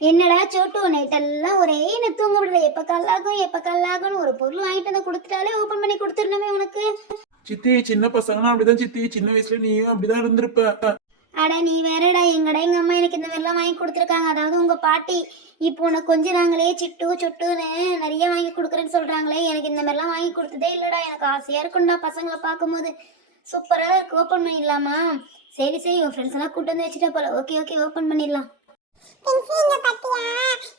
என்னடா சோட்டு நைட்டெல்லாம் ஒரே என்ன தூங்க விடல. எப்ப கல்லாகும் எப்ப கல்லாகும்னு ஒரு பொருள் வாங்கிட்டு வந்து கொடுத்துட்டாலே ஓபன் பண்ணி கொடுத்துருணுமே உனக்கு. சித்தி சின்ன பசங்கன்னா அப்படிதான் சித்தி. சின்ன வயசுல நீயும் அப்படிதான் இருந்திருப்ப. அட நீ வேறடா. எங்கடா எங்க அம்மா எனக்கு இந்த மாதிரிலாம் வாங்கி கொடுத்துருக்காங்க. அதாவது உங்க பாட்டி இப்போ உனக்கு கொஞ்சம் நாங்களே சிட்டு சொட்டுன்னு நிறைய வாங்கி கொடுக்குறேன்னு சொல்றாங்களே. எனக்கு இந்த மாதிரிலாம் வாங்கி கொடுத்ததே இல்லடா. எனக்கு ஆசையா இருக்கும்டா பசங்களை பார்க்கும்போது. சூப்பரா இருக்கு. ஓப்பன் பண்ணிடலாமா? சரி சரி. உன் ஃப்ரெண்ட்ஸ் எல்லாம் கூட்டு வந்து வச்சுட்டா போல. ஓகே ஓகே ஓப்பன் பண்ணிடலாம். பின்சி இங்க பாத்தியா?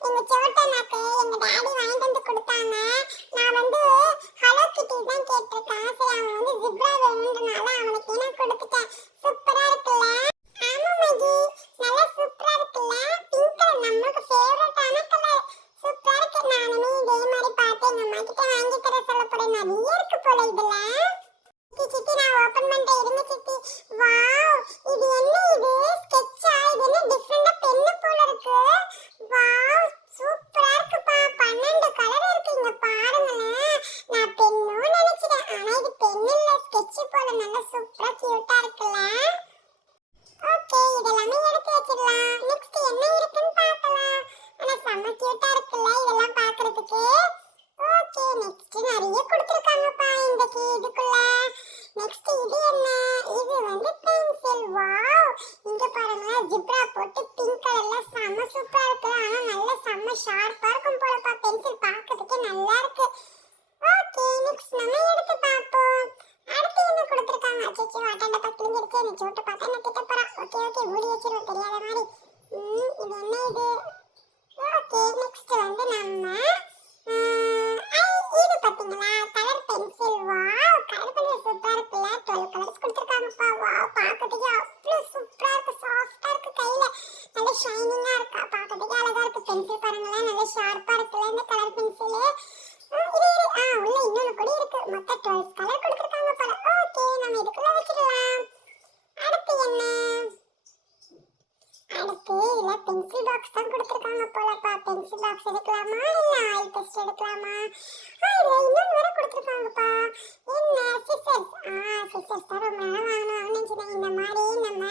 எங்க சோட்டனாக்கு எங்க டாடி வாங்கிட்டு வந்து கொடுத்தாங்க. நான் வந்து ஹலோ கிட்டி தான் கேட்டிருக்கேன். சரி அவன் வந்து ஜிப்ரா வேணுன்றனால அவனுக்கு என்ன கொடுத்துட்டேன். சூப்பரா இருக்குல்ல? ஆமா மகி. நல்லா சூப்பரா இருக்குல்ல? பிங்க் கலர் நமக்கு ஃபேவரட்டான கலர் சூப்பரா இருக்கு. நானுமே இதே மாதிரி பார்த்து எங்க அம்மா கிட்ட வாங்கி தர சொல்ல போறேன். நிறைய இருக்கு போல இதுல. சித்தி நான் ஓபன் பண்றேன் இருங்க சித்தி. வா. நல்லா சூப்பரா கியூட்டா இருக்குல்ல? ஓகே இதெல்லாமே எடுத்து வச்சிடலாம். நெக்ஸ்ட் என்ன இருக்குன்னு பார்க்கலாம். ஆனா செம்ம கியூட்டா இருக்குல்ல இதெல்லாம் பார்க்கிறதுக்கு? ஓகே நெக்ஸ்ட் நிறைய கொடுத்துருக்காங்கப்பா இந்த கீ இதுக்குள்ள. நெக்ஸ்ட் இது என்ன? இது வந்து பென்சில் வாவ் இங்க பாருங்களேன் ஜிப்ரா போட்டு பிங்க் கலர்ல செம்ம சூப்பரா இருக்கு ஆனா நல்ல செம்ம ஷார்ப்பா இருக்கும் போலப்பா பென்சில் பார்க்கிறதுக்கே நல்லா இருக்கு ஓகே நெக்ஸ்ட் நம்ம எடுத்து பார்ப்போம் அடுத்து என்ன கொடுத்துருக்காங்க அச்சோ அட்டாண்ட பக்கத்துல இருக்கு நீ சோட்டு பார்த்தா என்ன கிட்ட போறா? ஓகே ஓகே மூடி வச்சிருவோம். தெரியாத மாதிரி. இது என்ன இது? ஓகே நெக்ஸ்ட் வந்து நம்ம இது பாத்தீங்களா colour pencil wow colour pencil சூப்பரா இருக்குல்ல. 12 கலர்ஸ் கொடுத்துருக்காங்கப்பா. வாவ் பார்க்கிறதுக்கே அவ்வளோ சூப்பரா இருக்கு. சாஃப்டா இருக்கு கையில. நல்ல ஷைனிங்கா இருக்கா? பார்க்கிறதுக்கே இருக்கு. பென்சில் பாருங்களேன். நல்ல ஷார்ப்பா இருக்குல்ல இந்த கலர் பென்சிலு இரு இரு. ஆ உள்ள இன்னொன்னு கூட இருக்கு. மொத்தம் 12 கலர் கொடுத்துருக்காங்க போல ஓகே நம்ம இதுக்குள்ள வச்சிடலாம் அடுத்து என்ன அடுத்து இதுல பென்சில் பாக்ஸ் தான் கொடுத்துருக்காங்க போலப்பா. பென்சில் பாக்ஸ் எடுக்கலாமா? இல்லை ஆயில் பெஸ்ட் எடுக்கலாமா? ஆ இல்லை இன்னொன்று வர கொடுத்துருக்காங்கப்பா. என்ன? சிசர்ஸ் ஆ சிசர்ஸ் தான் ரொம்ப நாளா வாங்கணும் நினைச்சேன் இந்த மாதிரி நம்ம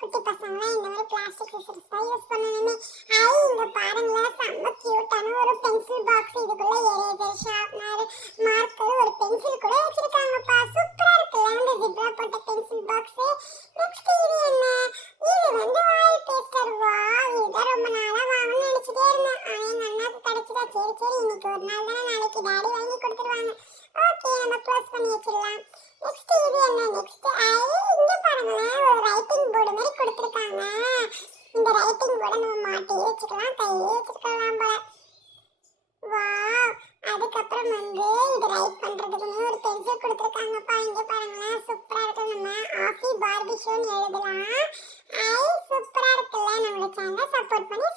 குட்டி பசங்களாம் இந்த மாதிரி பிளாஸ்டிக் சிசர்ஸ் தான் யூஸ் பண்ணணுமே. ஐ இங்கே பாருங்களேன். செம்ம க்யூட்டான ஒரு பென்சில் பாக்ஸ் இதுக்குள்ளே எரேசர் ஷார்ப்னர் மார்க்கர் ஒரு பென்சில் கூட வச்சிருக்காங்கப்பா சூப்பரா இருக்குல்ல அந்த ஜிப்ரா போட்ட பென்சில் பாக்ஸ் நெக்ஸ்ட் இது என்ன இது வந்து ஆயில் பேஸ்டர் வா இதை ரொம்ப நாளா வாங்கணும்னு நினைச்சிட்டே இருந்தேன் ஆனா எங்க அண்ணாக்கு கிடைச்சதா சரி சரி இன்னைக்கு ஒரு நாள் தானே நாளைக்கு டாடி வாங்கி கொடுத்துருவாங்க. ஓகே நம்ம க்ளோஸ் பண்ணி வச்சிடலாம். நெக்ஸ்ட் இது என்ன? நெக்ஸ்ட் ஐ இங்க பாருங்களேன் ஒரு ரைட்டிங் போர்டு மாதிரி கொடுத்துருக்காங்க. இந்த ரைட்டிங் போர்டை நம்ம மாட்டி வச்சுக்கலாம் கையிலே வச்சுக்கலாம் போல. வா அதுக்கப்புறம் வந்து இது ரைட் பண்றதுக்குன்னு ஒரு பென்சில் கொடுத்துருக்காங்கப்பா. இங்க பாருங்களேன் சூப்பரா இருக்கு நம்ம ஆஃபி பார்பி ஷோன்னு எழுதலாம். ஐ சூப்பரா இருக்குல்ல. நம்மளோட சேனலை சப்போர்ட் பண்ணி